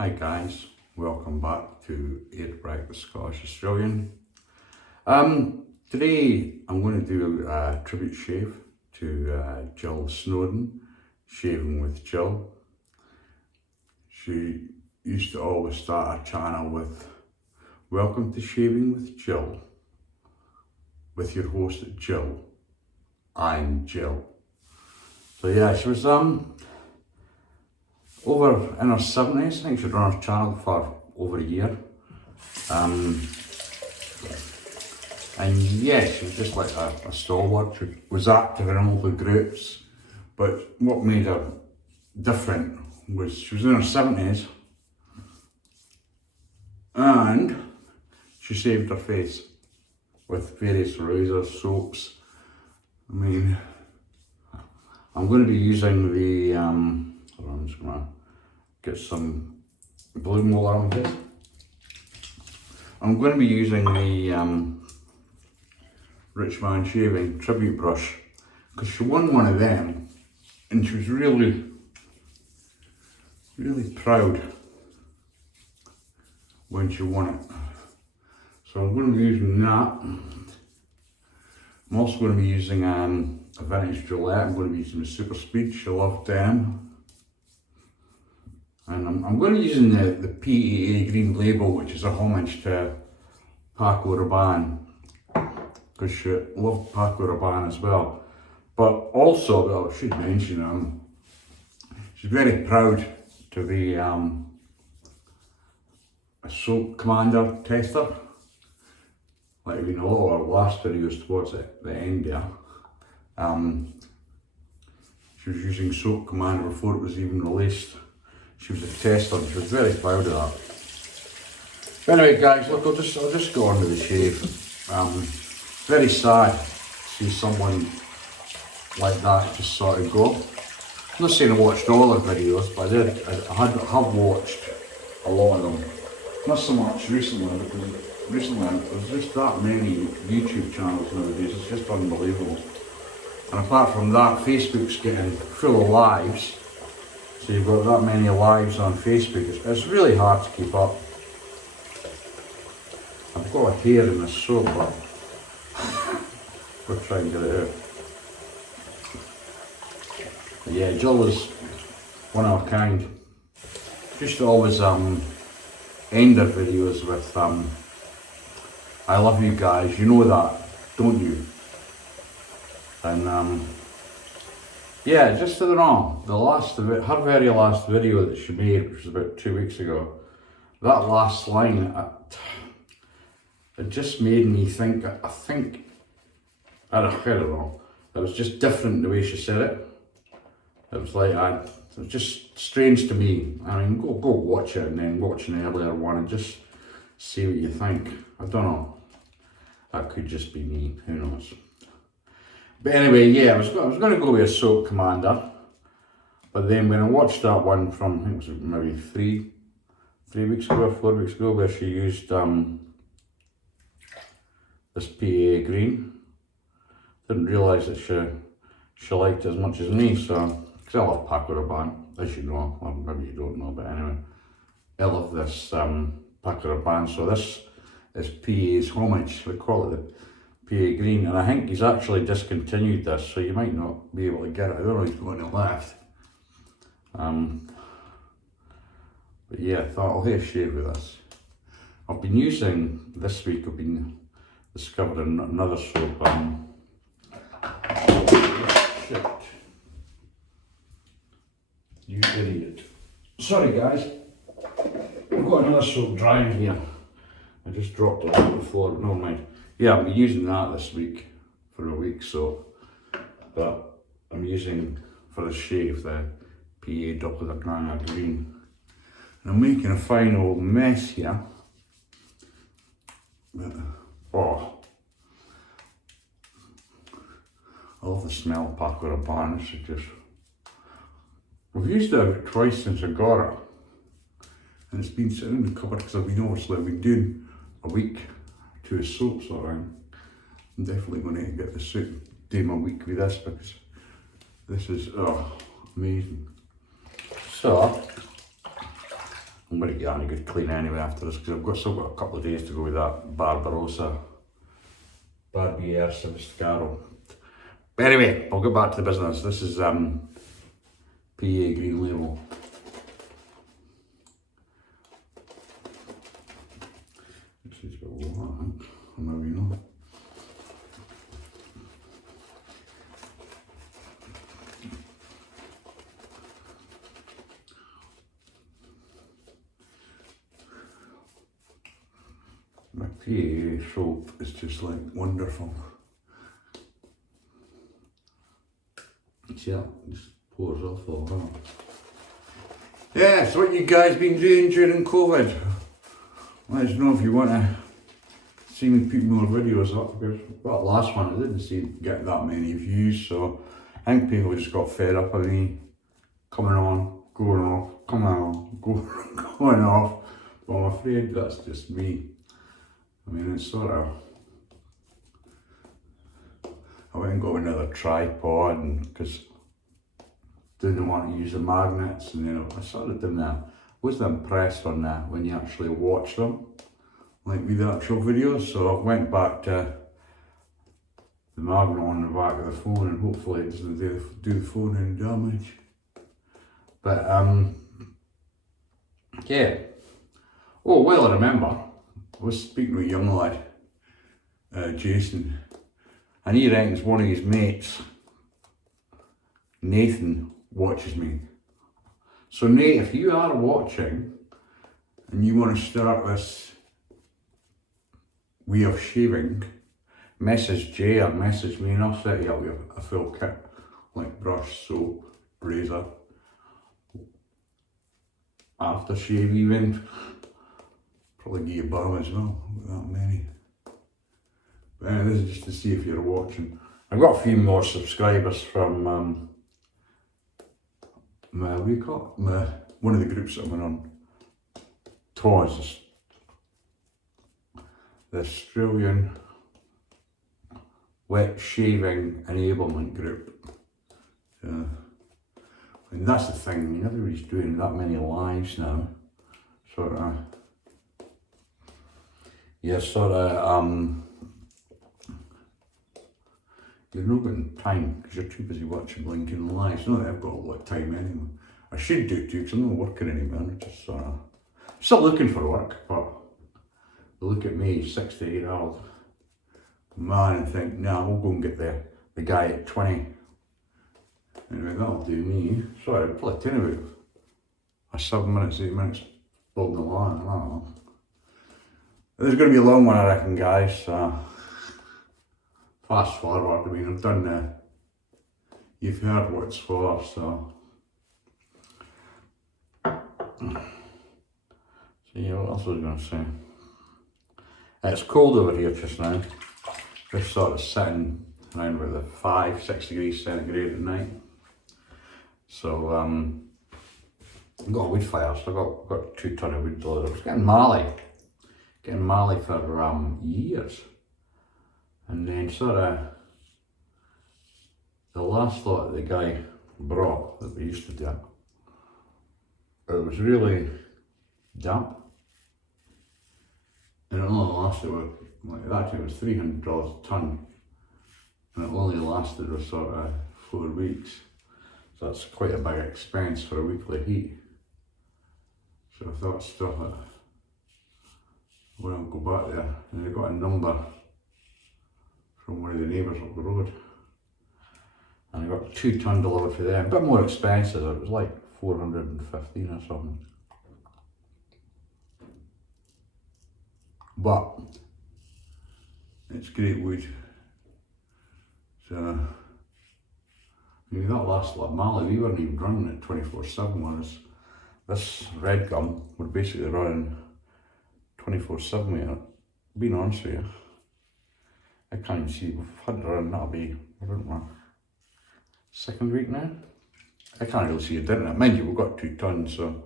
Hi guys, welcome back to Airbrack the Scottish Australian. Today I'm going to do a tribute shave to Jill Snodden, Shaving with Jill. She used to always start her channel with "Welcome to Shaving with Jill, with your host Jill. I'm Jill." So yeah, she was over in her 70s. I think she'd run her channel for over a year. And yeah, she was just like a stalwart. She was active in all the groups. But what made her different was she was in her 70s and she shaved her face with various razors, soaps. I mean, I'm going to be using the, I'm just going to get some bloom roller on this. I'm going to be using the Rich Man Shaving tribute brush because she won one of them and she was really proud when she won it. So I'm going to be using that. I'm also going to be using a vintage Gillette. I'm going to be using the Super Speed. She loved them. And I'm going to be using the PAA Green Label, which is a homage to Paco Rabanne, because she loved Paco Rabanne as well. But also, well, I should mention, she's very proud to be a soap commander tester. Like, you know, a lot of our last videos towards the end there. She was using Soap Commander before it was even released. She was a tester and she was very proud of that. But anyway guys, look, I'll just go on to the shave. Very sad to see someone like that just sort of go. I'm not saying I watched all her videos, but I have watched a lot of them. Not so much recently, because there's just that many YouTube channels nowadays, it's just unbelievable. And apart from that, Facebook's getting full of lives. So you've got that many lives on Facebook, it's really hard to keep up. I've got a hair in this soap, but we'll try and get it out. But yeah, Jill was one of a kind. She used to always end her videos with "I love you guys, you know that, don't you?" And yeah, just to the wrong, her very last video that she made, which was about 2 weeks ago, that last line, it just made me think, I don't know, it was just different the way she said it. It was like, it was just strange to me. I mean, go watch it and then watch an earlier one and just see what you think. I don't know, that could just be me, who knows. But anyway, yeah, I was going to go with a Soap Commander, but then when I watched that one from, I think it was maybe 3 weeks ago or 4 weeks ago, where she used this PAA Green, didn't realise that she liked it as much as me, so, because I love Paco Rabanne, as you know, or maybe you don't know, but anyway, I love this Paco Rabanne, so this is PA's homage, we call it the PAA Green, and I think he's actually discontinued this, so you might not be able to get it. I don't know if he's going to left. But yeah, I thought I'll have a shave with this. I've been using, this week I've been discovering another soap, shit. You idiot. Sorry guys, I've got another soap drying here. I just dropped it on the floor, but never mind. Yeah, I've been using that this week for a week, so but I'm using for the shave the PA Green. And I'm making a fine old mess here. But, oh, I love the smell of Paco Rabanne. It's just, I've used it twice since I got it, and it's been sitting in the cupboard because I've been doing a week to a soap sort of thing. I'm definitely going to get the soup, do my week with this, because this is amazing. So I'm going to get on a good clean anyway after this, because still got a couple of days to go with that Barbier Savistaro. But anyway, I'll get back to the business. This is PAA Green Label. This is about water, I think. Maybe not. My PAA soap is just like wonderful. See that? Just pours off all that. Yeah, so what you guys been doing during COVID? Let us know if you want to see me put more videos up, because well, last one I didn't get that many views, so I think people just got fed up of me coming on, going off, coming on, going off. But I'm afraid that's just me. I mean, it's sort of, I went and got another tripod because didn't want to use the magnets, and you know, I sort of didn't, wasn't impressed on that when you actually watch them, like with the actual videos. So I went back to the magnet on the back of the phone, and hopefully it doesn't do the phone any damage. But yeah. Oh, well, I remember, I was speaking to a young lad, Jason, and he reckons one of his mates, Nathan, watches me. So Nate, if you are watching and you want to start this way of shaving, message Jay or message me and I'll set you up with a full kit, like brush, soap, razor, aftershave even. Probably give you a balm as well, that many. But anyway, this is just to see if you're watching. I've got a few more subscribers from one of the groups that I'm on, TAWS, the Australian Wet Shaving Enablement Group. And that's the thing, I mean, everybody's doing that many lives now. You're not getting time because you're too busy watching blinking lives. Not that I've got a lot of time anyway. I should do too, because I'm not working anymore. I'm just still looking for work, but look at me, 68-year-old man, and think, nah, we'll go and get the guy at 20. Anyway, that'll do me. Sorry, I'll probably tell you about a 7 minutes, 8 minutes building the line. I don't know. There's going to be a long one, I reckon, guys. Fast forward, I mean, I've done you've heard what it's for, so yeah, what else was I going to say? It's cold over here just now. Just sort of sitting around about the 5-6 degrees centigrade at night. So I've got a wood fire, so I've got 2 ton of wood delivered. I was getting Mali for years. And then sort of the last lot that the guy brought that we used to do, it was really damp. And it only lasted, like that time it was $300 a ton. And it only lasted for sort of 4 weeks. So that's quite a big expense for a weekly heat. So I thought stuff it. Well, I'll go back there. And I got a number from one of the neighbours up the road. And I got 2 ton delivered for them. A bit more expensive, it was like 415 or something. But it's great wood. So, I mean, that last lot of Mali, we weren't even running it 24/7, whereas this red gum, we're basically running 24/7 with it. Being honest with you, I can't even see, we've had it run, that'll be, I don't know, 2nd week now? I can't really see it, didn't it? Mind you, we've got 2 tons, so.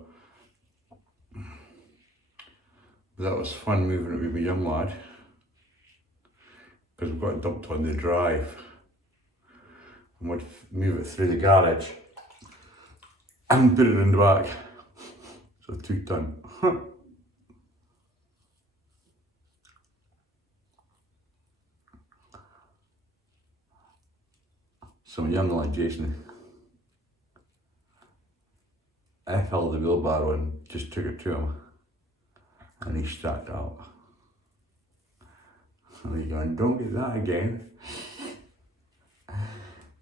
But that was fun moving it with my young lad, because we've got it dumped on the drive. And we'd move it through the garage and put it in the back. So 2 ton. Some young like Jason, I filled the wheelbarrow and just took it to him, and he stacked it up. And he's going, don't get that again.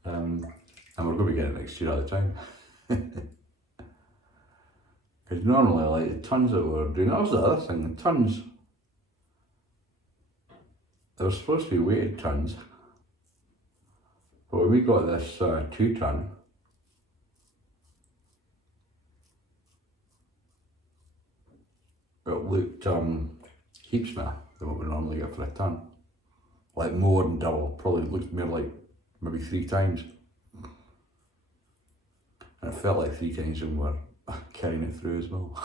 And we're going to get it next year at the time. Because normally, like, the tons that we're doing, that was the other thing, the tons, they were supposed to be weighted tons, but when we got this 2 ton, it looked heaps more than what we normally get for a ton. Like more than double, probably looked more like maybe 3 times. And it felt like 3 times when we're carrying it through as well.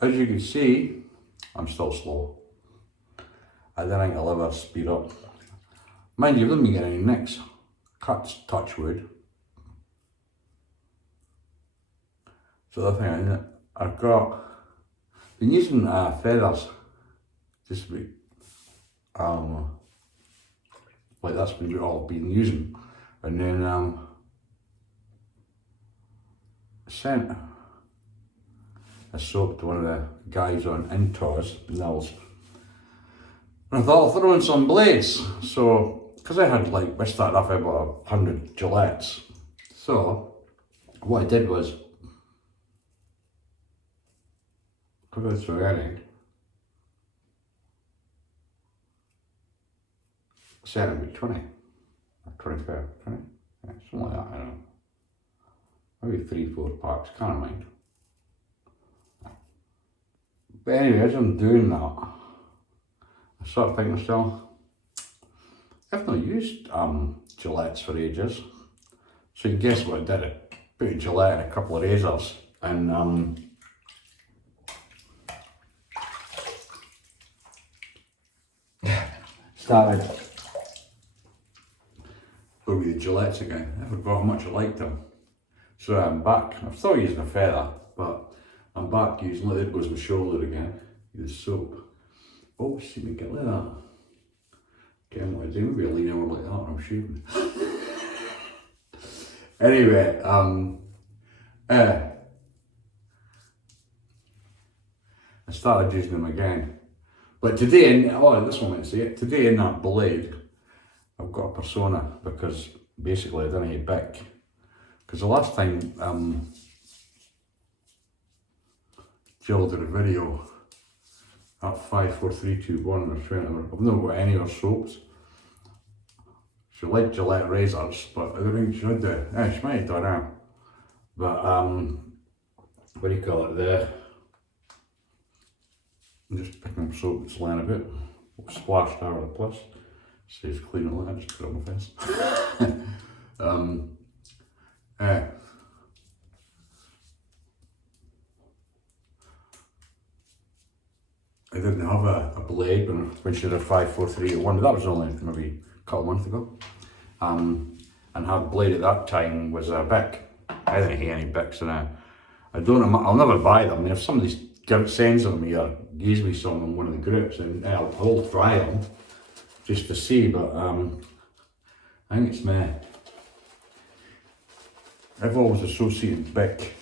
As you can see, I'm still slow. I don't think I'll ever speed up. Mind you, let me get any nicks. Cuts, touch wood. So the thing I've been using feathers, just a bit, like that's been all I've been using. And then sent a soap to one of the guys on Intos, Nils. And I thought I'll throw in some blades. So, because I started off about 100 Gillettes. So, what I did was, put it through any, set it with 20, or 25, 20, yeah, something like that, I don't know. Maybe 3-4 packs, can't mind. But anyway, as I'm doing that, I sort of think to myself, I've not used Gillettes for ages. So you can guess what I did. I put a Gillette in a couple of razors and started over the Gillettes again. I forgot how much I liked them. So I'm back. I'm still using a feather, but I'm back using, there goes my shoulder again, the soap. Oh, see me get like that. Again, what I do, maybe I lean over like that when I'm shaving. Anyway, I started using them again. But today, this one might see it, today in that blade, I've got a persona because basically I didn't hit back. Because the last time Jill did a video at 5, 4, 3, 2, 1, or 20, I've not got any of her soaps. She liked Gillette razors, but I don't think she would do. Yeah, she might have done that. But what do you call it there? I'm just picking up soap that's lying a bit. Splashed over the place. Says clean all that, just put it on my face. I didn't have a blade when she did a 5, 4, 3, 1, but that was only maybe a couple of months ago. And her blade at that time was a Bic. I didn't hate any Bics, and I'll never buy them. I mean, if somebody sends them me or gives me some in one of the groups, and I'll try them just to see. But I think it's me. I've always associated Bic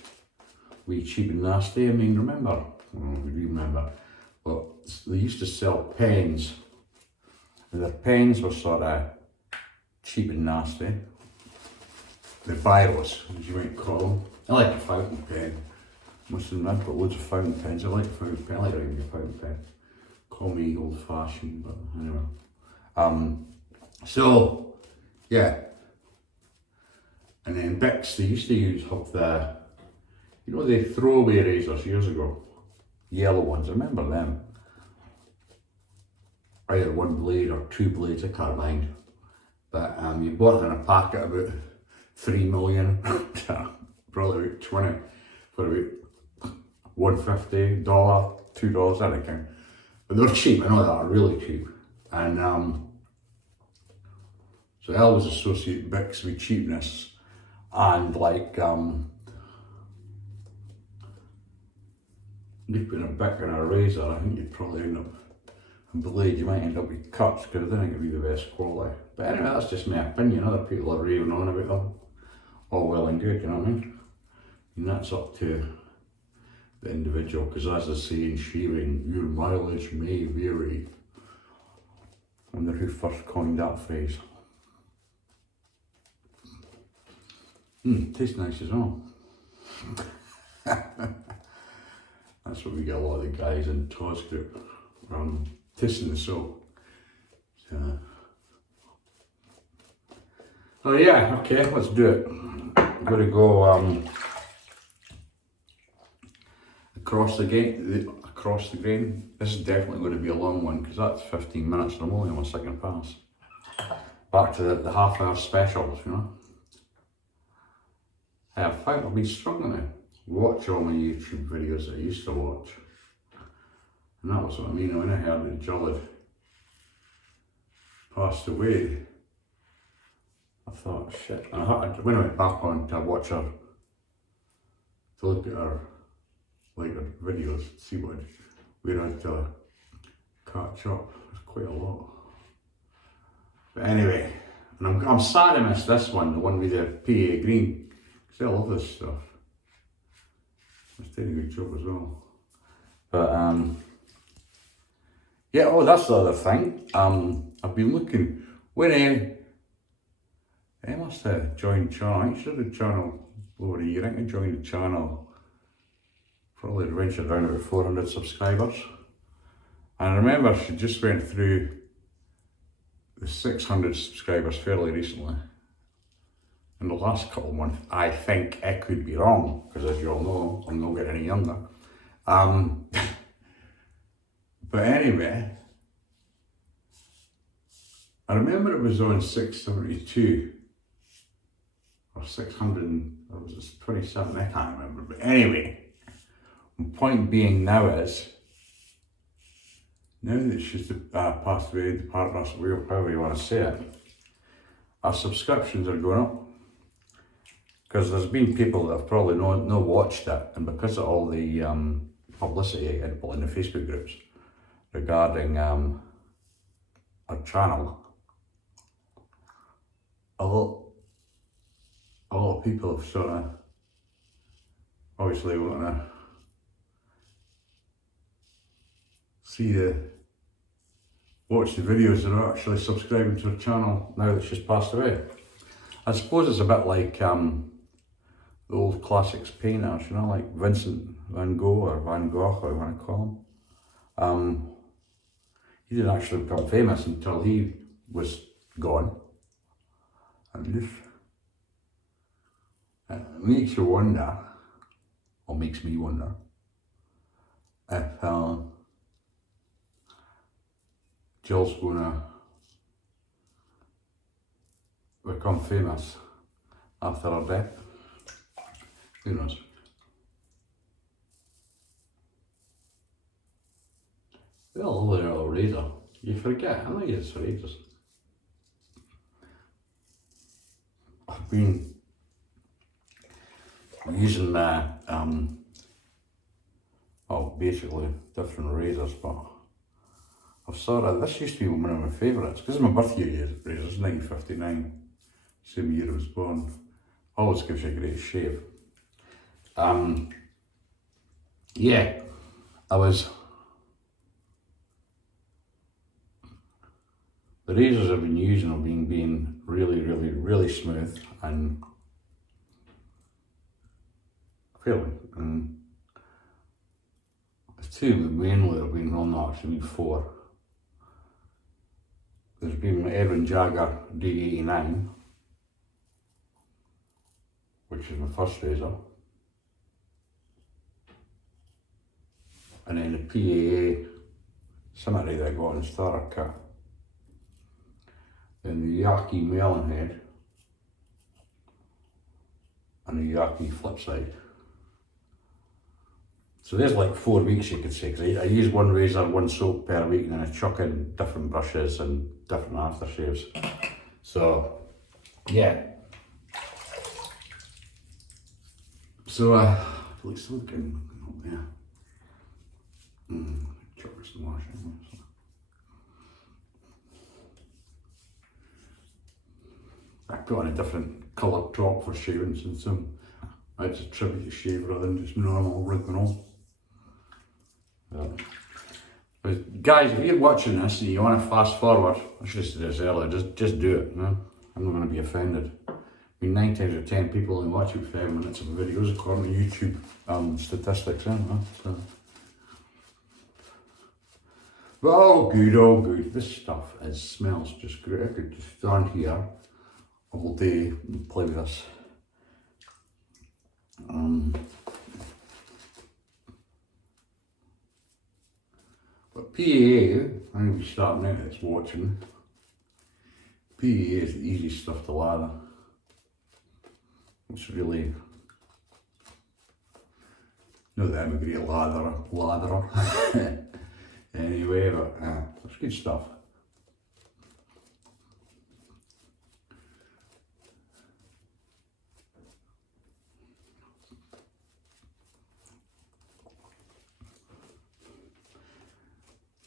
with cheap and nasty. I mean, remember? I don't know if you remember. But they used to sell pens, and their pens were sort of cheap and nasty. The biros, as you might call them. I like a fountain pen. Most of them, I've got loads of fountain pens. I like a fountain pen. I like writing a fountain pen. Call me old fashioned, but anyway. So, yeah. And then Bics, they used to use the, the throwaway razors years ago. Yellow ones, I remember them. Either one blade or 2 blades, I can't mind. But you bought in a packet about 3 million, probably about 20, for about $1.50, $2, I reckon. But they're cheap, I know that are really cheap. And So I always associate Bics with cheapness and like you put a Bic in a razor, I think you'd probably end up, and blade, you might end up with cuts because I don't think it'd be the best quality. But anyway, that's just my opinion. Other people are raving on about them. All well and good, you know what I mean? And that's up to the individual, because as I say in shaving, your mileage may vary. I wonder who first coined that phrase. Tastes nice as well. That's what we get a lot of the guys in Toz group tasting the soap. So. Oh yeah, okay, let's do it. I'm going to go across the grain. This is definitely going to be a long one because that's 15 minutes and I'm only on my second pass. Back to the half-hour specials, you know. I found I've been struggling to watch all my YouTube videos that I used to watch. And that was what I mean when I heard that Jill had passed away. I thought, shit. And when I went back on to watch her, to look at her, like her videos, see what we had to catch up. It's quite a lot. But anyway, and I'm sad I missed this one, the one with the PAA Green, because I love this stuff. It's doing a good job as well. But yeah, oh, that's the other thing. I've been looking when I must have joined the channel. I think she did the channel over a year. I think I joined the channel probably ventured around about 400 subscribers. And I remember she just went through the 600 subscribers fairly recently. In the last couple of months, I think I could be wrong, because as you all know, I'm not getting any younger. But anyway, I remember it was on 672 or 600, or was it 27? I can't remember. But anyway, the point being now is, now that she's passed away, departed us, however you want to say it, our subscriptions are going up. Because there's been people that have probably not watched it, and because of all the publicity in the Facebook groups regarding our channel, a lot of people have sort of obviously want to watch the videos and are actually subscribing to her channel now that she's passed away. I suppose it's a bit like the old classics painters, you know, like Vincent van Gogh or Van Gogh, or you want to call him. He didn't actually become famous until he was gone. And this makes you wonder, or makes me wonder, if Jill's gonna become famous after her death. Who knows? Well, over there, little razor. You forget, I think it's for ages. I've been using well, basically different razors, but I've this used to be one of my favourites, because it's my birthday year razors, 1959, same year I was born. Always gives you a great shave. Yeah, the razors I've been using have been being really smooth and fairly. And the two mainly have been on that, actually been four. There's been my Edwin Jagger D89, which is my first razor. And then the PAA Symmetry that I got in the starter kit. Then the Yaki Melon Head. And the Yaki Flipside. So there's like 4 weeks you could say, because I use one razor, one soap per week, and then I chuck in different brushes and different aftershaves. So, yeah. So, looks looking up there. Chuck this in the wash anyway, so. I put on a different coloured top for shaving since I had to tribute to shave rather than just normal ripping off. But guys, if you're watching this and you want to fast forward, I should have said this earlier, just do it, you know? I'm not going to be offended. I mean, 9 times out of 10 people only watch 5 minutes of videos according to YouTube statistics, anyway. So. But all good. This stuff smells just great. I could just stand here all day and play with this. But PAA, I'm going to be starting out that's watching. PAA is the easiest stuff to lather. It's really not that I'm a great latherer. Anyway, but it's good stuff.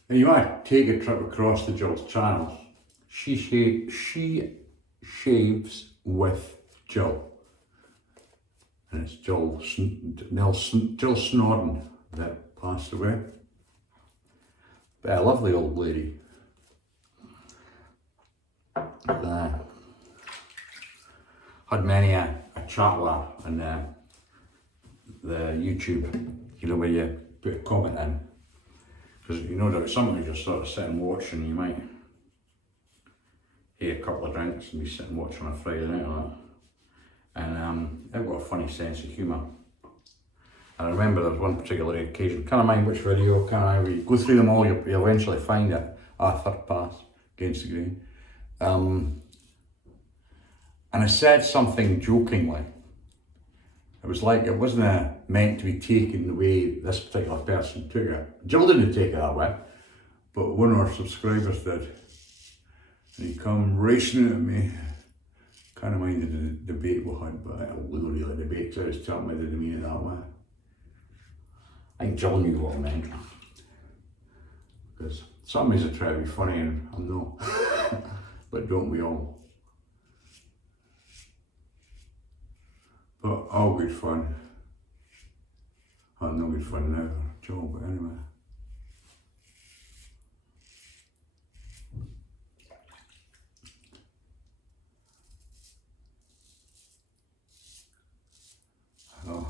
And you want to take a trip across to Jill's channel. She shaves with Jill. And it's Jill Snodden that passed away. But a lovely old lady. Had many a chat with her on the YouTube, you know, where you put a comment in. Because you know there's something you just sort of sit and watch, and you might have a couple of drinks and be sitting watching on a Friday night or that. And I've got a funny sense of humour. And I remember there was one particular occasion, can't mind which video, we go through them all, you'll eventually find it. Third pass against the grain. And I said something jokingly. It was like it wasn't meant to be taken the way this particular person took it. Jill didn't take it that way, but one of our subscribers did. And he come racing at me. Kind of minded the debate we had, but it wasn't really a debate because I was telling me I didn't mean it that way. I think Jill knew what I meant. Because some ways I try to be funny and I'm not. But don't we all? But all good fun. Oh, no good fun now, Jill, but anyway. Oh.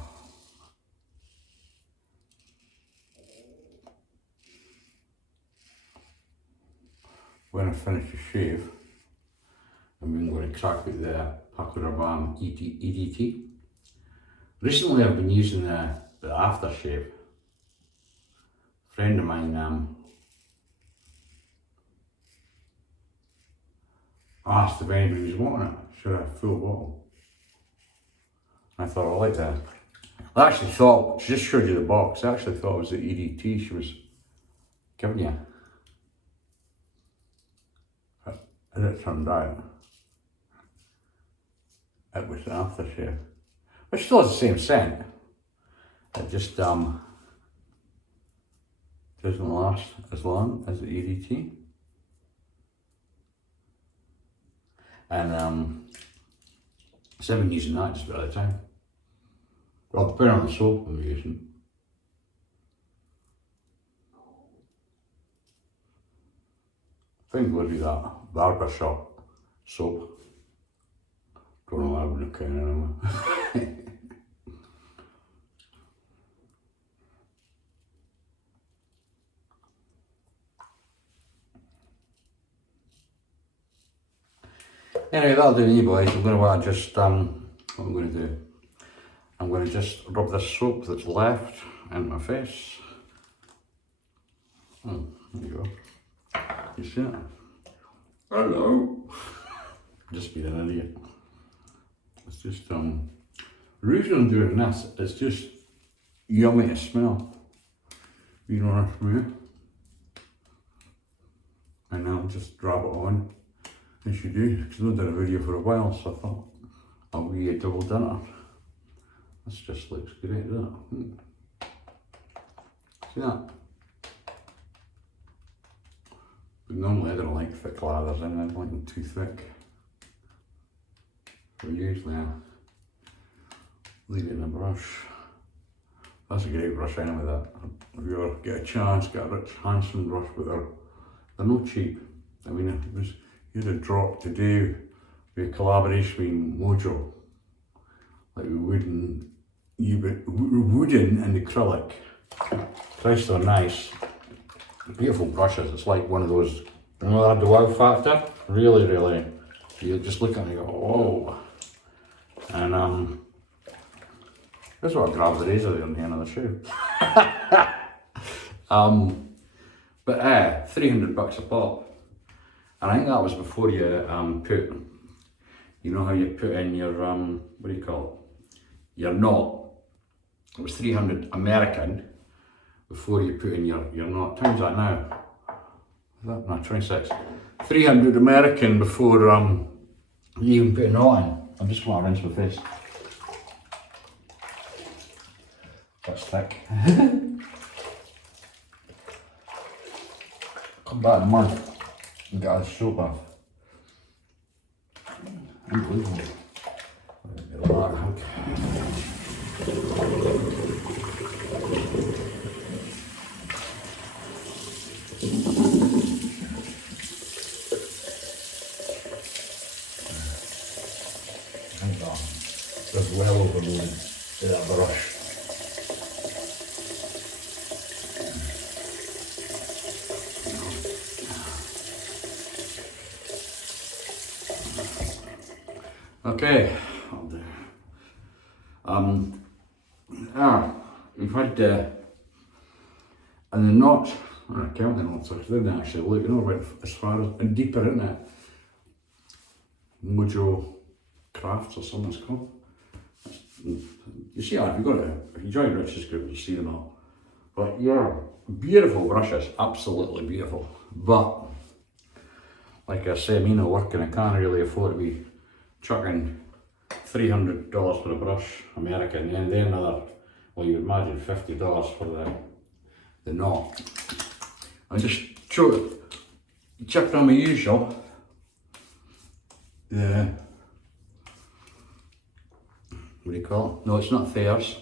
When I finish the shave, I'm going to crack out the Paco Rabanne EDT. Recently I've been using the aftershave. A friend of mine asked if anybody was wanting it. Should I have a full bottle? I thought, I like that. I actually thought, she just showed you the box, I actually thought it was the EDT she was giving you. And it turned out it was the aftershave. Which still has the same scent. It just doesn't last as long as the EDT. And so I've been using that just about the time. Well, depending on the soap I'm using. I think we'll do that barbershop soap. Don't know why I wouldn't count anymore. Anyway, that'll do me, boys. I'm going to just, what I'm going to do, I'm going to just rub this soap that's left in my face. Oh, there you go. You see it? Hello. Just being an idiot. It's just, the reason I'm doing this, it's just yummy to smell. You know what I mean? And I'll just drop it on. Yes you do, because I haven't done a video for a while, so I thought I'll be a double dinner. This just looks great, doesn't it? See that? But normally I don't like thick lathers, and I don't like them too thick. So usually I leave it in a brush. That's a great brush anyway, that. If you ever get a chance, get a Rich Hanson brush, but they're not cheap. I mean, it was, you had a drop to do with a collaboration with Mojo, like wooden and acrylic. Christ, they're nice. Beautiful brushes. It's like one of those, you know, that had the wow factor. Really, really. You just look at it and go, whoa. And that's what I grabbed the razor there on the end of the shoe. But $300 a pop. And I think that was before you put, you know how you put in your, what do you call it? Your knot. It was 300 American before you put in your knot. Time's that now? Is that? No, 26. 300 American before you even put a knot in. I'm just going to rinse my face. That's thick. Come back in a month and get a soap bath. Unbelievable. Get a lot of hook. There's well overloaded to that brush. Okay, we've had and the knots, I count the knots, I didn't actually look, you know, went as far as, and deeper in it. Mojo Crafts or something it's called. You see that, if you join Rich's group, you see them all. But yeah, beautiful brushes, absolutely beautiful. But, like I say, me not working, I can't really afford to be chucking $300 for a brush, American, and then another, well, you'd imagine $50 for the knot. I just chucked on my usual, what do you call it? No, it's not Thayer's.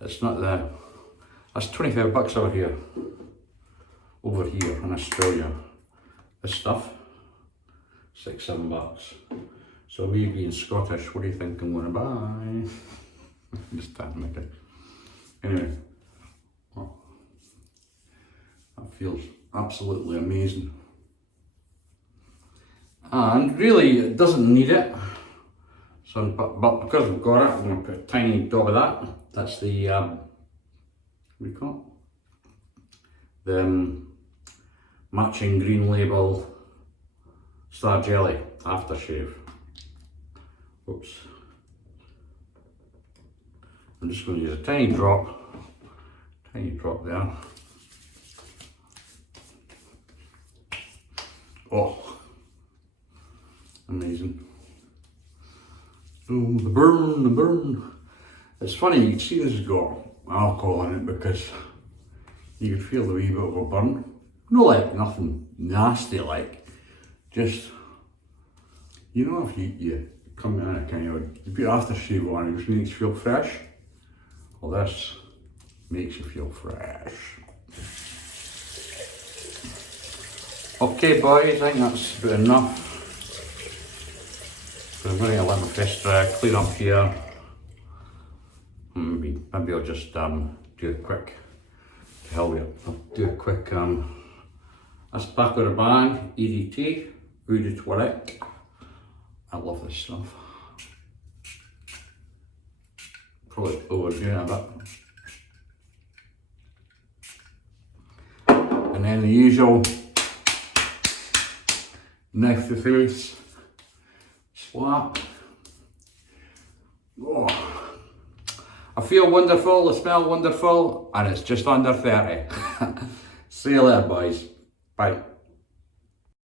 It's not that's $25 over here in Australia. This stuff, $6, $7. So me being Scottish, what do you think I'm going to buy? Just that making. Anyway, well, that feels absolutely amazing. And really, it doesn't need it. So, but because we've got it, I'm going to put a tiny dab of that. That's the, what do you call it? The matching Green Label Star Jelly aftershave. Oops. I'm just going to use a tiny drop there. Oh, amazing. Oh, the burn. It's funny, you can see this has got alcohol in it because you could feel the wee bit of a burn. No, like nothing nasty, like just, you know, if you come in and kind of, you put aftershave on, it just makes you feel fresh. Well, this makes you feel fresh. Okay, boys, I think that's about enough. So I'm going to let my face clean up here. Maybe I'll just do a quick, to hell with it, I'll do a quick, that's back with a bang, EDT, Eau de Toilette. I love this stuff. Probably overdoing it a bit. And then the usual knife to face, slap. Oh, I feel wonderful, I smell wonderful, and it's just under 30. See you later, boys. Bye.